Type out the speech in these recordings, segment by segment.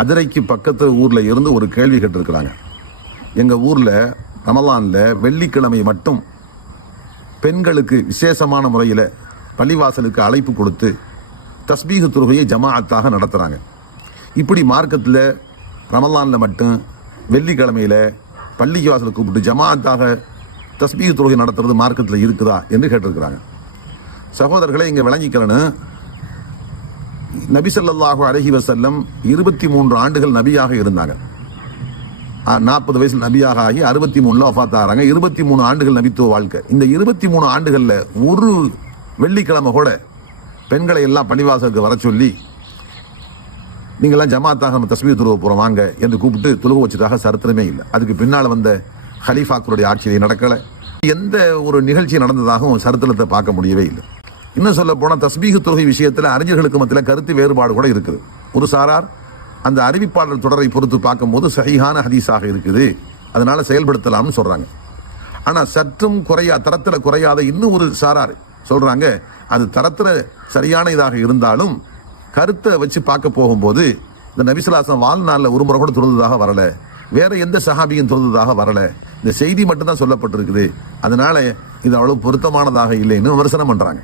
அதிரைக்கு பக்கத்து ஊர்ல இருந்து ஒரு கேள்வி கேட்டிருக்கிறாங்க. எங்க ஊர்ல ரமலான்ல வெள்ளிக்கிழமை மட்டும் பெண்களுக்கு விசேஷமான முறையில பள்ளிவாசலுக்கு அழைப்பு கொடுத்து தஸ்பீஹ் தொழுகையை ஜமாஅத்தாக நடத்துறாங்க. இப்படி மார்க்கத்தில் ரமலான்ல மட்டும் வெள்ளிக்கிழமையில பள்ளிக்கு வாசலுக்கு கூப்பிட்டு ஜமாஅத்தாக தஸ்பீஹ் தொழுகை நடத்துறது மார்க்கத்தில் இருக்குதா என்று கேட்டிருக்கிறாங்க. சகோதரர்களை இங்க விளங்கிக்கிறேன்னு, நபி ஸல்லல்லாஹு அலைஹி வஸல்லம் 23 ஆண்டுகள் நபியாக இருந்தாங்க. 40 வயசுல நபியாக ஆகி 63 வஃபாத் ஆகிறாங்க. 23 ஆண்டுகள் நபித்துவ வாழ்க்கை. இந்த 23 ஆண்டுகள்ல ஒரு வெள்ளிக்கிழமை கூட பெண்களை எல்லாம் பள்ளிவாசலுக்கு வர சொல்லி நீங்களாம் ஜமாத்தாக நம்ம தஸ்பீஹ் தொழுக போறோம் வாங்க என்று கூப்பிட்டு தொழுக வச்சதாக சரித்திரமே இல்லை. அதுக்கு பின்னால் வந்த ஹலீஃபாக்களுடைய ஆட்சியை நடக்கல. எந்த ஒரு நிகழ்ச்சி நடந்ததாகவும் சரித்திரத்தை பார்க்க முடியவே இல்லை. இன்னும் சொல்ல போனா தஸ்பீஹ் தொழுகை விஷயத்தில் அறிஞர்களுக்கு மத்தியில் கருத்து வேறுபாடு கூட இருக்குது. ஒரு சாரார் அந்த அறிவிப்பாளர் தொடரை பொறுத்து பார்க்கும்போது சஹீஹான ஹதீஸாக இருக்குது, அதனால செயல்படுத்தலாம்னு சொல்றாங்க. ஆனா சற்றும் தரத்துல குறையாத இன்னும் ஒரு சாரார் சொல்றாங்க அது தரத்துல சரியான இதாக இருந்தாலும் கருத்தை வச்சு பார்க்க போகும்போது இந்த நபி ஸல்லல்லாஹு அலைஹி வஸல்லம் வாழ்நாள்ல ஒரு முறை கூட தொழுததாக வரல, வேற எந்த சஹாபியும் தொழுததாக வரல, இந்த செய்தி மட்டும்தான் சொல்லப்பட்டிருக்குது, அதனால இது அவ்வளவு பொருத்தமானதாக இல்லைன்னு விமர்சனம் பண்றாங்க.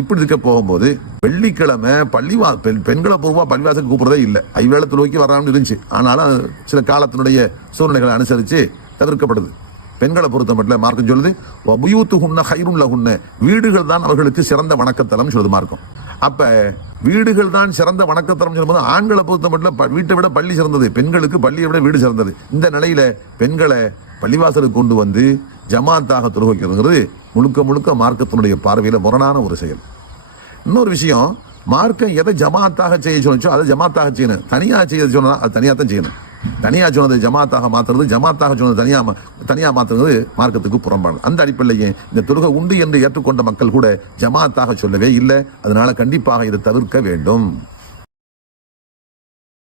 இப்படி இருக்க போகும்போது வெள்ளிக்கிழமை பெண்களை பூர்வமா பள்ளிவாசலுக்கு கூப்பிடுறதே இல்லை. ஐவேளை தொழுகைக்கு வராமல் இருந்துச்சு, ஆனாலும் சில காலத்தினுடைய சூழ்நிலைகளை அனுசரித்து தவிர்க்கப்படுது. பெண்களை பொறுத்த மட்டும் மார்க்கம் சொல்லுது வபுயூத்துஹுன்ன கைருன் லஹுன்ன, வீடுகள் தான் அவர்களுக்கு சிறந்த வணக்கத்தலம் சொல்லுது மார்க்கம். அப்ப வீடுகள் தான் சிறந்த வணக்கத்தலம் சொல்லும்போது ஆண்களை பொறுத்த மட்டும் வீட்டை விட பள்ளி சிறந்தது, பெண்களுக்கு பள்ளியை விட வீடு சிறந்தது. இந்த நிலையில பெண்களை பள்ளிவாசலுக்கு கொண்டு வந்து ஜமாத்தாக தொழுக வைக்கிறது முழுக்க முழுக்க மார்க்கத்தினுடைய பார்வையில முரணான ஒரு செயல். இன்னொரு விஷயம், மார்க்கம் எதை ஜமாத்தாக செய்ய சொன்னோ அதை ஜமாத்தாக செய்யணும், தனியாக செய்ய சொன்னா அது தனியாக தான் செய்யணும். தனியா சொன்னது ஜமாத்தாக மாத்துறது, ஜமாத்தாக சொன்னது தனியா மாத்துறது மார்க்கத்துக்கு புறம்பானது. அந்த அடிப்படையிலேயே இந்த தொழுகை உண்டு என்று ஏற்றுக்கொண்ட மக்கள் கூட ஜமாத்தாக சொல்லவே இல்லை. அதனால கண்டிப்பாக இதை தவிர்க்க வேண்டும்.